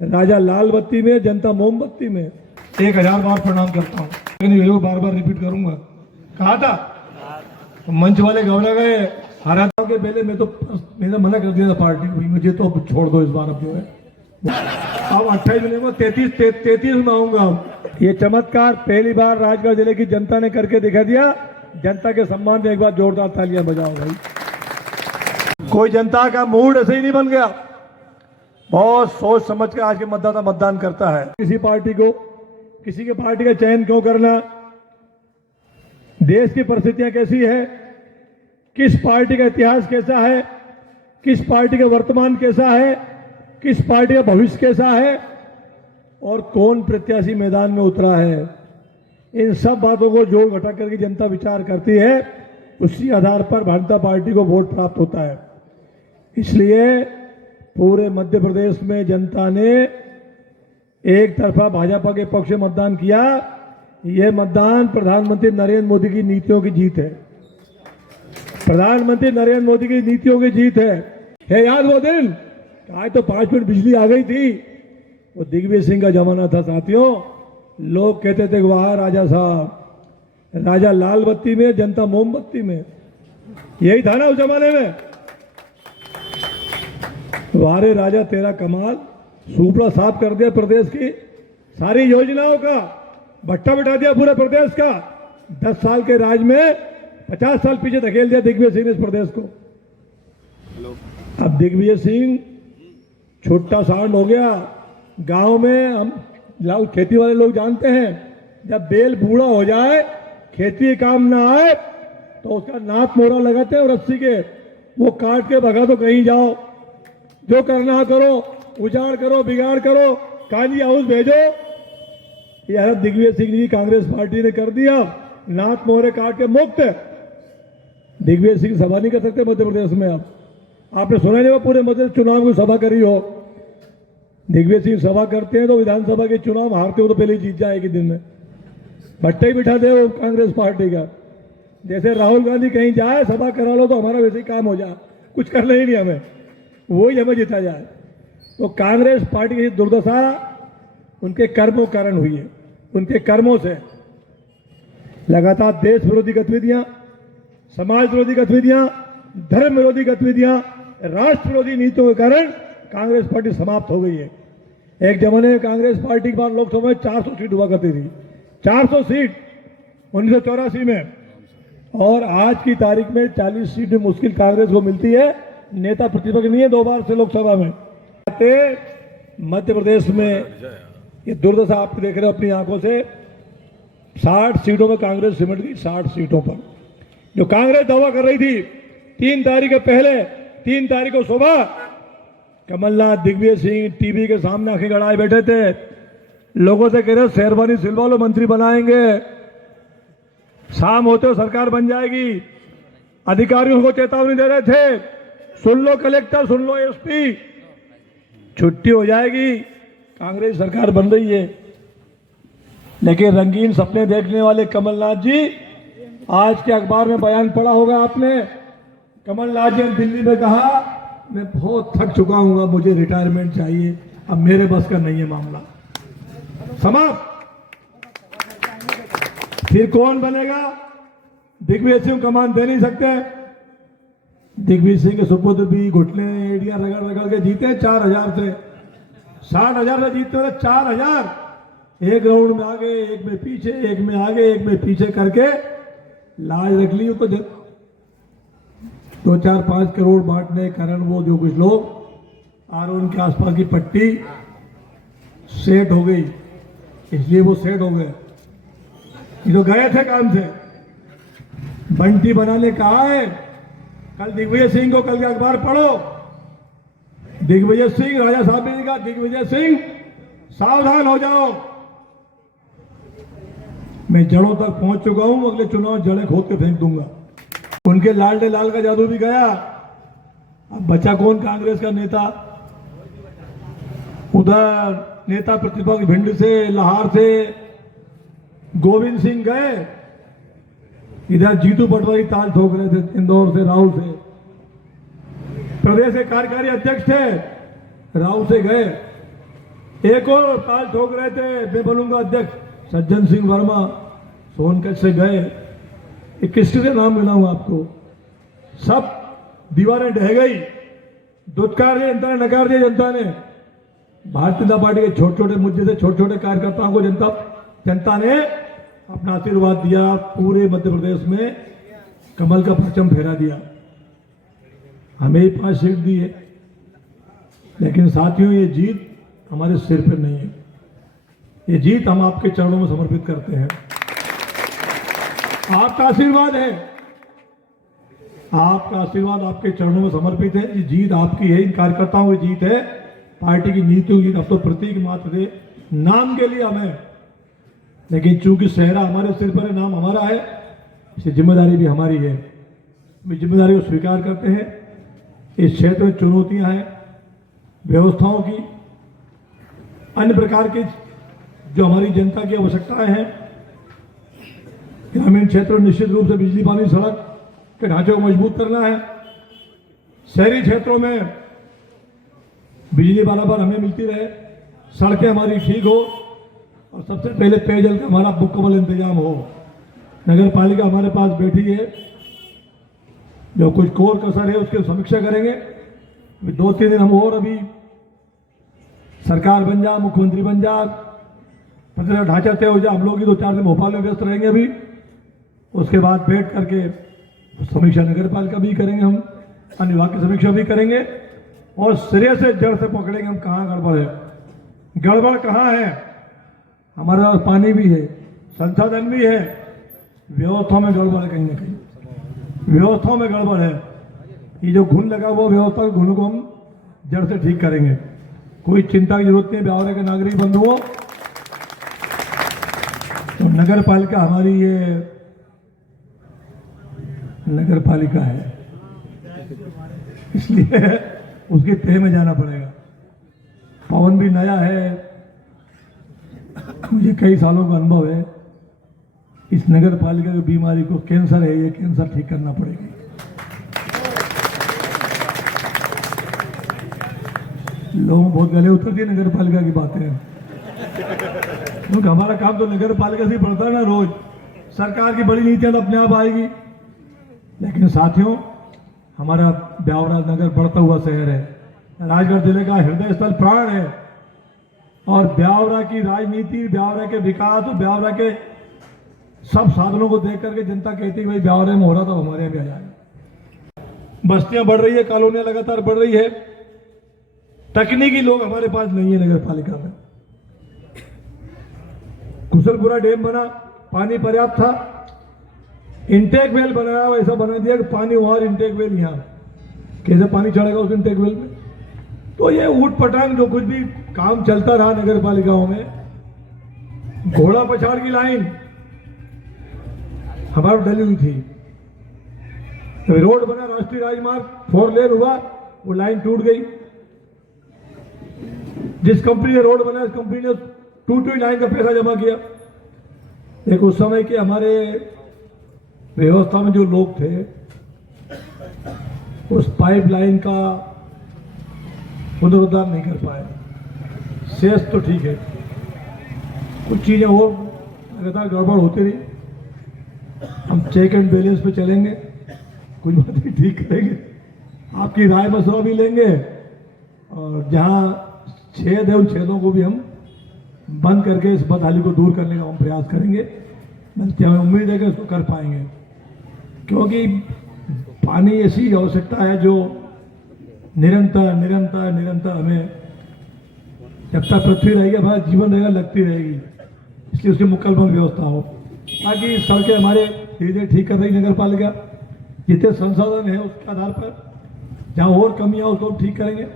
राजा लाल बत्ती में, जनता मोमबत्ती में। 1000 बार प्रणाम करता हूँ, लेकिन ये बार बार रिपीट करूंगा। कहा था तो मंच वाले घबरा गए, हराता के पहले मैं तो मेरा मना कर दिया था पार्टी को, मुझे तो छोड़ दो इस बार। अब जो है अब 28 मिनट में 33 में आऊंगा। ये चमत्कार पहली बार राजगढ़ जिले की जनता ने करके दिखा दिया। जनता के सम्मान में एक बार जोरदार तालियां बजाओ भाई। कोई जनता का मूड ऐसे ही नहीं बन गया, बहुत सोच समझ के आज के मतदाता मतदान करता है। किसी पार्टी को, किसी के पार्टी का चयन क्यों करना, देश की परिस्थितियां कैसी है, किस पार्टी का इतिहास कैसा है, किस पार्टी का वर्तमान कैसा है, किस पार्टी का भविष्य कैसा है और कौन प्रत्याशी मैदान में उतरा है, इन सब बातों को जोड़ घटा करके जनता विचार करती है। उसी आधार पर भारतीय जनता पार्टी को वोट प्राप्त होता है। इसलिए पूरे मध्य प्रदेश में जनता ने एक तरफा भाजपा के पक्ष में मतदान किया। यह मतदान प्रधानमंत्री नरेंद्र मोदी की नीतियों की जीत है। प्रधानमंत्री नरेंद्र मोदी की नीतियों की जीत है। याद वो दिन आज तो 5 मिनट बिजली आ गई थी, वो दिग्विजय सिंह का जमाना था साथियों। लोग कहते थे वाह राजा साहब, राजा लाल बत्ती में, जनता मोमबत्ती में। यही था ना उस जमाने में। वारे राजा तेरा कमाल, सूपड़ा साफ कर दिया प्रदेश की सारी योजनाओं का, भट्टा बिठा दिया पूरे प्रदेश का। 10 साल के राज में 50 साल पीछे धकेल दिया दिग्विजय सिंह ने इस प्रदेश को। अब दिग्विजय सिंह छोटा सांड हो गया। गांव में हम खेती वाले लोग जानते हैं, जब बेल बूढ़ा हो जाए, खेती काम ना आए, तो उसका नाथ मोहरा लगाते हैं और रस्सी के, वो काट के भगा तो कहीं जाओ, जो करना करो, उजाड़ करो, बिगाड़ करो, कांजी हाउस भेजो। यह दिग्विजय सिंह जी कांग्रेस पार्टी ने कर दिया, नाथ मोहरे काट के मुक्त। दिग्विजय सिंह सभा नहीं कर सकते मध्य प्रदेश में। अब आपने सुना नहीं, वो पूरे मध्य चुनाव की सभा करी हो। दिग्विजय सिंह सभा करते हैं तो विधानसभा के चुनाव हारते हो तो पहले जीत जाएगी दिन में। भट्टे ही बिठा दे वो कांग्रेस पार्टी का। जैसे राहुल गांधी कहीं जाए सभा करा लो तो हमारा वैसे ही काम हो जाए, कुछ करना ही नहीं हमें, वही हमें जीता जाए। तो कांग्रेस पार्टी की दुर्दशा उनके कर्मों के कारण हुई है। उनके कर्मों से लगातार देश विरोधी गतिविधियां, समाज विरोधी गतिविधियां, धर्म विरोधी गतिविधियां, राष्ट्र विरोधी नीतियों के कारण कांग्रेस पार्टी समाप्त हो गई है। एक जमाने में कांग्रेस पार्टी के बाद लोकसभा में 400 सीट हुआ करती थी, 400 सीट 1984 में, और आज की तारीख में 40 सीट मुश्किल कांग्रेस को मिलती है। नेता प्रतिपक्ष नहीं है 2 बार से लोकसभा में। मध्य प्रदेश में ये दुर्दशा आप देख रहे हो अपनी आंखों से। 60 सीटों में कांग्रेस सिमट गई, 60 सीटों पर। जो कांग्रेस दावा कर रही थी 3 तारीख के पहले, 3 तारीख को सुबह कमलनाथ, दिग्विजय सिंह टीवी के सामने आंखें गड़ाए बैठे थे, लोगों से कह रहे शेरवानी सिलवा लो, मंत्री बनाएंगे, शाम होते हो सरकार बन जाएगी। अधिकारियों को चेतावनी दे रहे थे, सुन लो कलेक्टर, सुन लो एसपी, छुट्टी हो जाएगी, कांग्रेस सरकार बन रही है। लेकिन रंगीन सपने देखने वाले कमलनाथ जी, आज के अखबार में बयान पढ़ा होगा आपने। कमलनाथ जी ने दिल्ली में कहा मैं बहुत थक चुका हूं, अब मुझे रिटायरमेंट चाहिए, अब मेरे बस का नहीं है मामला, समाप्त। फिर कौन बनेगा? दिग्विजय सिंह कमान दे नहीं सकते। दिग्विजय सिंह के सुपुत्र भी घुटने एड़ियां रगड़ रगड़ के जीते 4000 से, 60,000 से जीतते थे 4000। एक राउंड में आगे, एक में पीछे, एक में आगे, एक में पीछे करके लाज रख ली। तो 2-4-5 करोड़ बांटने के कारण वो जो कुछ लोग और उनके आसपास की पट्टी सेट हो गई, इसलिए वो सेट हो गए। ये तो गए थे काम से, बंटी बनाने कहा है। कल दिग्विजय सिंह को, कल के अखबार पढ़ो, दिग्विजय सिंह, राजा साहब ने कहा दिग्विजय सिंह सावधान हो जाओ, मैं जड़ों तक पहुंच चुका हूं, अगले चुनाव जड़ें खोद के फेंक दूंगा। उनके लाडले लाल का जादू भी गया। अब बचा कौन कांग्रेस का नेता? उधर नेता प्रतिपक्ष भिंड से, लाहौर से गोविंद सिंह गए, इधर जीतू पटवारी ताल ठोक रहे थे इंदौर से, राहुल से। प्रदेश के कार्यकारी अध्यक्ष थे, राहुल से गए। एक और ताल ठोक रहे थे, मैं बोलूंगा अध्यक्ष सज्जन सिंह वर्मा सोनकच्छ से गए, किसके से नाम मिलाऊं आपको, सब दीवारें ढह गई, दुत्कार दिया जनता ने, नकार दिया जनता ने। भारतीय जनता पार्टी के छोटे छोटे मुद्दे से छोटे छोटे कार्यकर्ताओं को जनता ने अपना आशीर्वाद दिया, पूरे मध्य प्रदेश में कमल का परचम फहरा दिया। हमें ही 5 सीट दी है, लेकिन साथियों ये जीत हमारे सिर पर नहीं है, ये जीत हम आपके चरणों में समर्पित करते हैं। आपका आशीर्वाद है, आपका आशीर्वाद आपके चरणों में समर्पित है। ये जीत आपकी है, इन कार्यकर्ताओं की जीत है, पार्टी की नीतियों की। अब तो प्रतीक मात्र थे, नाम के लिए हमें, लेकिन चूंकि सेहरा हमारे सिर पर है, नाम हमारा है, इसलिए जिम्मेदारी भी हमारी है। हम जिम्मेदारी को स्वीकार करते हैं। इस क्षेत्र में चुनौतियां हैं, व्यवस्थाओं की, अन्य प्रकार की जो हमारी जनता की आवश्यकताएं हैं। ग्रामीण क्षेत्र में निश्चित रूप से बिजली, पानी, सड़क के ढांचे को मजबूत करना है। शहरी क्षेत्रों में बिजली बराबर हमें मिलती रहे, सड़कें हमारी ठीक हो, और सबसे पहले पेयजल का हमारा मुकम्मल इंतजाम हो। नगर पालिका हमारे पास बैठी है, जो कुछ कोर कसर है उसकी समीक्षा करेंगे। 2-3 दिन हम और अभी सरकार बन जा, मुख्यमंत्री बन जा, प्रतिनिधि ढांचा तय हो जाए, हम लोग ही 2-4 दिन भोपाल में व्यस्त रहेंगे अभी। उसके बाद बैठ करके समीक्षा नगर पालिका भी करेंगे, हम अन्य विभाग की समीक्षा भी करेंगे, और सिरे से जड़ से पकड़ेंगे हम कहाँ गड़बड़ है। गड़बड़ कहाँ है? हमारे पास पानी भी है, संसाधन भी है, व्यवस्था में गड़बड़ है, कहीं ना कहीं व्यवस्था में गड़बड़ है। ये जो घुन लगा हुआ व्यवस्था के घुन को हम जड़ से ठीक करेंगे, कोई चिंता की जरूरत नहीं। ब्यावरा के नागरिक बंधुओं, तो नगर पालिका हमारी ये नगर पालिका है, इसलिए उसके तह में जाना पड़ेगा। पवन भी नया है, मुझे कई सालों का अनुभव है। इस नगर पालिका की बीमारी को कैंसर है, ये कैंसर ठीक करना पड़ेगा। लोग बहुत गले उतरती है नगर पालिका की बातें, क्योंकि हमारा काम तो नगर पालिका से बढ़ता है ना। रोज सरकार की बड़ी नीतियां तो अपने आप आएगी, लेकिन साथियों हमारा ब्यावरा नगर बढ़ता हुआ शहर है, राजगढ़ जिले का हृदय स्थल प्राण है, और ब्यावरा की राजनीति, ब्यावरा के विकास और ब्यावरा के सब साधनों को देख करके जनता कहती है भाई ब्यावरा में हो रहा था, हमारे यहाँ भी आ जाए। बस्तियां बढ़ रही है, कॉलोनियां लगातार बढ़ रही है, तकनीकी लोग हमारे पास नहीं है नगर पालिका में। कुशलपुरा डैम बना, पानी पर्याप्त था, इंटेक वेल बनाया, वैसा बना दिया कि पानी वहां, इंटेक वेल यहाँ, कैसे पानी चढ़ेगा उस इंटेक वेल में? तो ये ऊट पटांग जो कुछ भी काम चलता रहा नगर पालिकाओं में, घोड़ा पछाड़ की लाइन हमारी डली हुई थी। रोड बना, राष्ट्रीय राजमार्ग 4 लेन हुआ, वो लाइन टूट गई। जिस कंपनी ने रोड बनाया, उस कंपनी ने टूटी हुई लाइन का पैसा जमा किया। एक उस समय के हमारे व्यवस्था में जो लोग थे, उस पाइपलाइन का पुनरुद्धार नहीं कर पाए। शेष तो ठीक है, कुछ चीजें और लगातार गड़बड़ होती रही। हम चेक एंड बैलेंस पे चलेंगे, कुछ बातें ठीक करेंगे, आपकी राय मशवरा भी लेंगे, और जहां छेद है उन छेदों को भी हम बंद करके इस बदहाली को दूर करने का हम प्रयास करेंगे। बल्कि हमें उम्मीद है कि इसको कर पाएंगे, क्योंकि पानी ऐसी आवश्यकता है जो निरंतर निरंतर निरंतर हमें, जब तक पृथ्वी रहेगी हमारा जीवन रहेगा, लगती रहेगी। इसलिए उसकी मुकम्मल व्यवस्था हो, ताकि सड़कें हमारे धीरे धीरे ठीक कर रही नगर पालिका, जितने संसाधन है उसके आधार पर जहाँ और कमियाँ उसको ठीक करेंगे।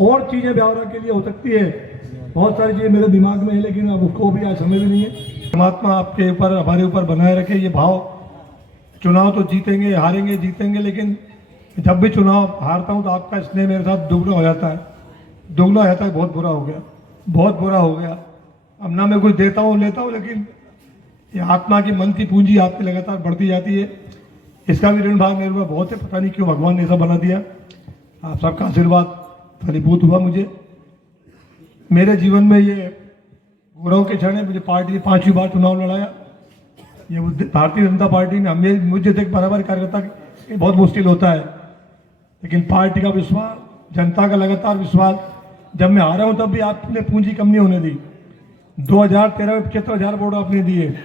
और चीज़ें ब्यावरा के लिए हो सकती है, बहुत सारी चीज़ें मेरे दिमाग में है, लेकिन अब उसको भी आज समय भी नहीं है। परमात्मा आपके ऊपर, हमारे ऊपर बनाए रखे ये भाव। चुनाव तो जीतेंगे, हारेंगे, जीतेंगे, लेकिन जब भी चुनाव हारता हूँ तो आपका स्नेह मेरे साथ दुगना हो जाता है, दुगना हो जाता है। बहुत बुरा हो गया, बहुत बुरा हो गया। अब ना मैं कुछ देता हूँ लेता हूँ, लेकिन ये आत्मा की, मन की पूंजी आपकी लगातार बढ़ती जाती है। इसका भी ऋण भाग मेरे ऊपर बहुत है, पता नहीं क्यों भगवान ने ऐसा बना दिया। आप सबका आशीर्वाद फलीभूत हुआ मुझे, मेरे जीवन में ये गौरव के क्षण है, मुझे पार्टी ने 5वीं बार चुनाव लड़ाया। ये भारतीय जनता पार्टी ने हमें मुझे देख बराबर कार्यकर्ता ये बहुत मुश्किल होता है, लेकिन पार्टी का विश्वास, जनता का लगातार विश्वास, जब मैं आ रहा हूं तब भी आपने पूंजी कम नहीं होने दी। 2013 में 75,000 वोट आपने दिए,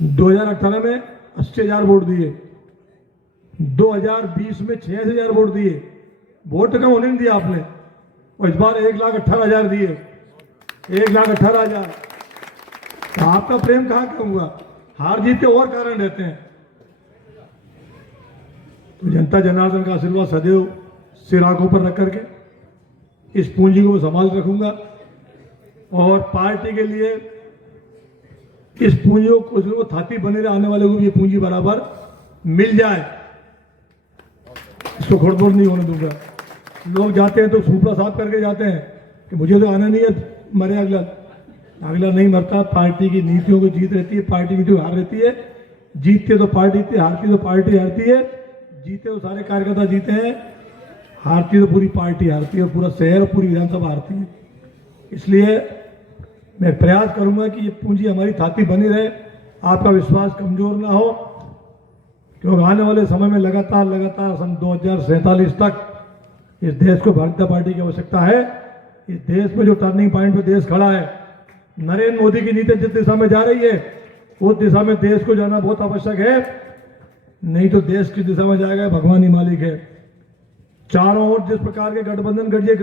2018 में 80,000 वोट दिए, 2020 में 86,000 वोट दिए। वोट कम होने नहीं दिया आपने। और इस बार 1,18,000 दिए, 1,18,000। तो आपका प्रेम कहाँ कम हुआ? हार जीत के और कारण रहते हैं। तो जनता जनार्दन का आशीर्वाद सदैव सिर आंखों पर रख करके इस पूंजी को संभाल रखूंगा और पार्टी के लिए इस पूंजी को कुछ लोग थाती बने रहे, आने वाले को भी ये पूंजी बराबर मिल जाए, इसको खोड़बोड़ नहीं होने दूंगा। लोग जाते हैं तो सूपड़ा साफ करके जाते हैं कि मुझे तो आना नहीं है, मरे अगला। अगला नहीं मरता। पार्टी की नीतियों को जीत रहती है, पार्टी की नीतियों हार रहती है। जीतते तो पार्टी जीतती, हारती तो पार्टी हारती है। जीते तो सारे कार्यकर्ता जीते हैं, हारती तो पूरी पार्टी हारती है, पूरा शहर और पूरी विधानसभा हारती है। इसलिए मैं प्रयास करूंगा कि ये पूंजी हमारी थाती बनी रहे, आपका विश्वास कमजोर ना हो, क्योंकि आने वाले समय में लगातार सन 2047 तक इस देश को भारतीय जनता पार्टी की आवश्यकता है। इस देश में जो टर्निंग पॉइंट पे देश खड़ा है, नरेंद्र मोदी की नीति जिस दिशा में जा रही है उस दिशा में देश को जाना बहुत आवश्यक है, नहीं तो देश की दिशा में जाएगा भगवान ही मालिक है। चारों ओर जिस प्रकार के गठबंधन गठिए,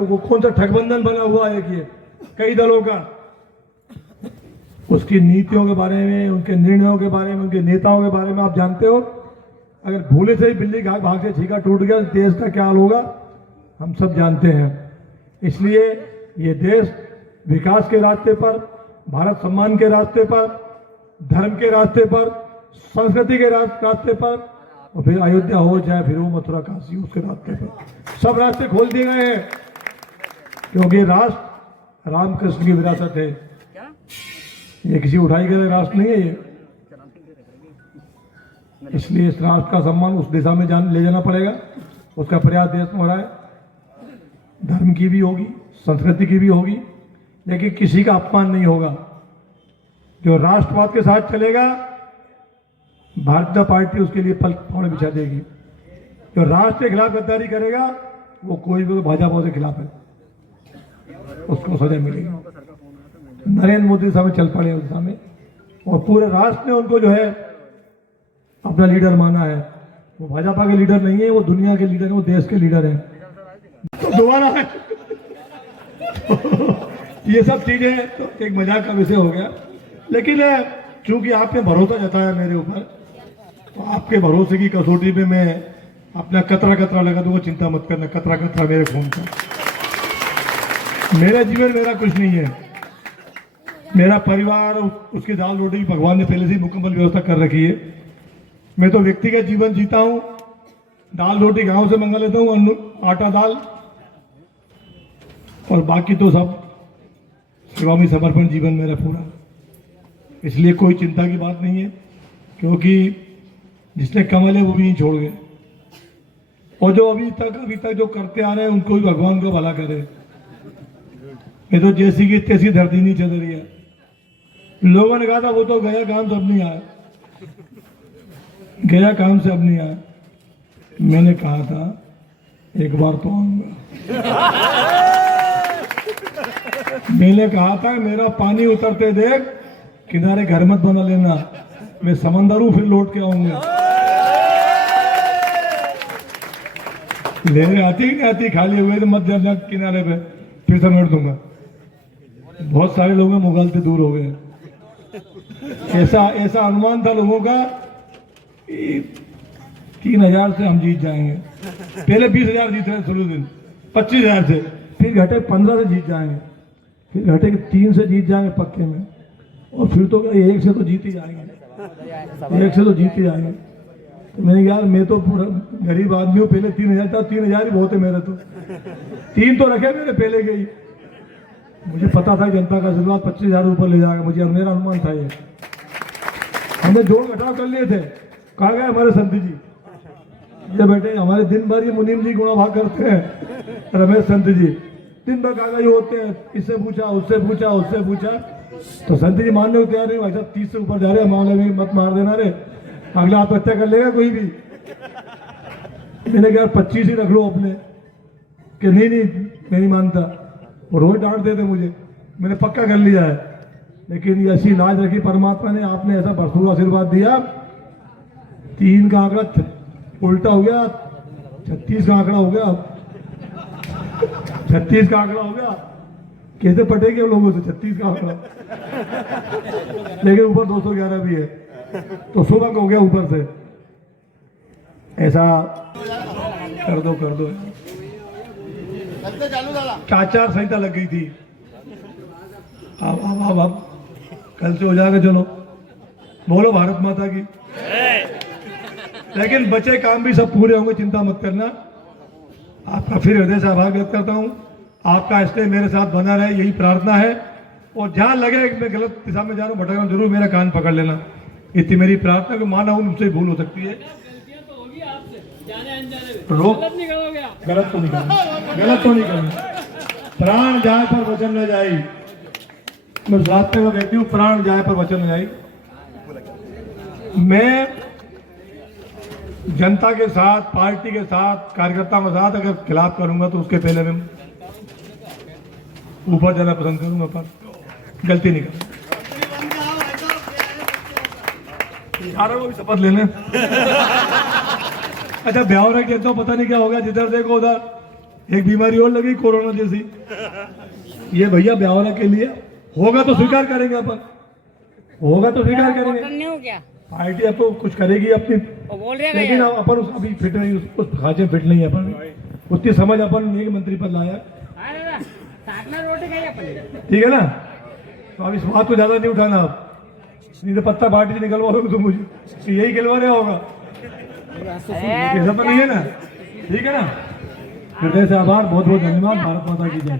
वो कौन सा ठगबंधन बना हुआ है कि कई दलों का, उसकी नीतियों के बारे में, उनके निर्णयों के बारे में, उनके नेताओं के बारे में आप जानते हो। अगर भूले से ही बिल्ली भाग से छीका टूट गया तो देश का क्या हाल होगा हम सब जानते हैं। इसलिए ये देश विकास के रास्ते पर, भारत सम्मान के रास्ते पर, धर्म के रास्ते पर, संस्कृति के रास्ते पर, और फिर अयोध्या हो चाहे फिर वो मथुरा काशी, उसके रास्ते पर सब रास्ते खोल दिए गए हैं, क्योंकि राष्ट्र रामकृष्ण की विरासत है। ये किसी उठाई गए राष्ट्र नहीं है ये। इसलिए इस राष्ट्र का सम्मान उस दिशा में ले जाना पड़ेगा। उसका प्रयास देश में हो रहा है। धर्म की भी होगी, संस्कृति की भी होगी, लेकिन किसी का अपमान नहीं होगा। जो राष्ट्रवाद के साथ चलेगा, भारतीय जनता पार्टी उसके लिए पौड़े बिछा देगी। जो राष्ट्र के खिलाफ गद्दारी करेगा वो कोई भी भाजपा के खिलाफ है, उसको सजा मिलेगी। नरेंद्र मोदी साहब चल पड़े उस दिशा में, और पूरे राष्ट्र ने उनको जो है अपना लीडर माना है। वो भाजपा के लीडर नहीं है, वो दुनिया के लीडर है, वो देश के लीडर है। तो दोबारा है ये सब चीजें तो एक मजाक का विषय हो गया, लेकिन चूंकि आपने भरोसा जताया मेरे ऊपर, तो आपके भरोसे की कसौटी पे मैं अपना कतरा लगा दूंगा। चिंता मत करना, कतरा मेरे खून का। मेरा जीवन मेरा कुछ नहीं है, मेरा परिवार, उसकी दाल रोटी भगवान ने पहले से ही मुकम्मल व्यवस्था कर रखी है। मैं तो व्यक्तिगत जीवन जीता हूं, दाल रोटी गांव से मंगा लेता हूं, आटा दाल, और बाकी तो सब सेवा में समर्पण जीवन मेरा पूरा। इसलिए कोई चिंता की बात नहीं है, क्योंकि जिसने कमल है वो भी नहीं छोड़ गए, और जो अभी तक जो करते आ रहे हैं उनको भी भगवान का भला करे। मैं तो जैसी की तैसी धरती नहीं चल रही है। लोगों ने कहा था वो तो गया काम से अब नहीं आया, गया काम से अब नहीं आया। मैंने कहा था एक बार तो आऊंगा। मैंने कहा था मेरा पानी उतरते देख, किनारे घर मत बना लेना, मैं समंदर हूं फिर लौट के आऊंगा। लेने आती नहीं आती, खाली हुए तो मत जाना किनारे पे, फिर समेट दूंगा। बहुत सारे लोग मुगल से दूर हो गए। ऐसा अनुमान था लोगों का 3,000 से हम जीत जाएंगे। पहले 20,000 जीत रहे शुरू दिन, 25,000 से, फिर घटे 15 से जीत जाएंगे, फिर घटे 3 से जीत जाएंगे पक्के में, और फिर तो 1 से तो जीत ही जाएंगे, 1 से तो जीत ही जाएंगे। तो मैंने यार मैं तो पूरा गरीब आदमी हूँ, पहले 3,000 था, 3,000 ही बहुत है मेरे तो, 3 तो रखे मेरे पहले के ही। मुझे पता था जनता का आशीर्वाद 25,000 ऊपर ले जाएगा, मुझे मेरा अनुमान था ये। हमने जोड़ घटाव कर लिए थे। कहा गए हमारे संत जी, ये बैठे हमारे दिन भर ये मुनीम जी गुणा भाग करते हैं, रमेश संत जी, दिन भर कागज होते हैं, इससे पूछा उससे पूछा उससे पूछा। तो संत जी मानने को तैयार नहीं, भाई साहब 30 से ऊपर जा रहे हैं, मामले में मत मार देना रे, अगला आत्महत्या कर लेगा कोई भी। मैंने कहा 25 ही रख लो अपने, कि नहीं मैं नहीं मानता। वो रोज डांट देते मुझे, मैंने पक्का कर लिया है। लेकिन ये ऐसी लाज रखी परमात्मा ने, आपने ऐसा भरपूर आशीर्वाद दिया। 3 का आंकड़ा उल्टा हो गया, 36 का आंकड़ा हो गया, 36 का आंकड़ा हो गया। कैसे पटेंगे हम लोगों से 36 का आंकड़ा? लेकिन ऊपर 211 भी है, तो 16 का हो गया ऊपर से। ऐसा कर दो आचार संहिता लग गई थी। अब कल से हो जाएगा। चलो बोलो भारत माता की। लेकिन बचे काम भी सब पूरे होंगे, चिंता मत करना। आपका फिर हृदय से आभार व्यक्त करता हूँ। आपका इसलिए मेरे साथ बना रहे, यही प्रार्थना है। और जहाँ लगे कि मैं गलत दिशा में जा रहा हूँ, भटक रहा हूँ, जरूर मेरा कान पकड़ लेना। इतनी मेरी प्रार्थना को माना हूँ, मुझसे भूल हो सकती है। रोक गलत तो नहीं करना। प्राण जाए पर वचन न जाए। मैं उस रास्ते में कहती हूँ, प्राण जाए पर वचन न जाए। मैं जनता के साथ, पार्टी के साथ, कार्यकर्ताओं के साथ अगर खिलाफ करूंगा तो उसके पहले मैं ऊपर जाना पसंद करूंगा, पर गलती नहीं करूंगा। सारों को भी शपथ ले लें। अच्छा, ब्यावरा के तो पता नहीं क्या होगा, जिधर देखो उधर एक बीमारी और लगी, कोरोना जैसी। ये भैया ब्यावरा के लिए होगा तो स्वीकार करेंगे अपन, होगा तो स्वीकार करेंगे। पार्टी आपको कुछ करेगी अपनी, लेकिन अपन अभी फिट नहीं, उस खांचे फिट नहीं है अपन। उतनी समझ अपन एक मंत्री पर लाया, ठीक है ना। तो अब इस बात को ज्यादा नहीं उठाना आप, नहीं तो पत्ता पार्टी से निकलवा लो तो मुझे यही खिलवा रहा होगा, ऐसा तो नहीं है ना। ठीक है ना। हृदय से आभार, बहुत बहुत धन्यवाद। भारत माता की जय।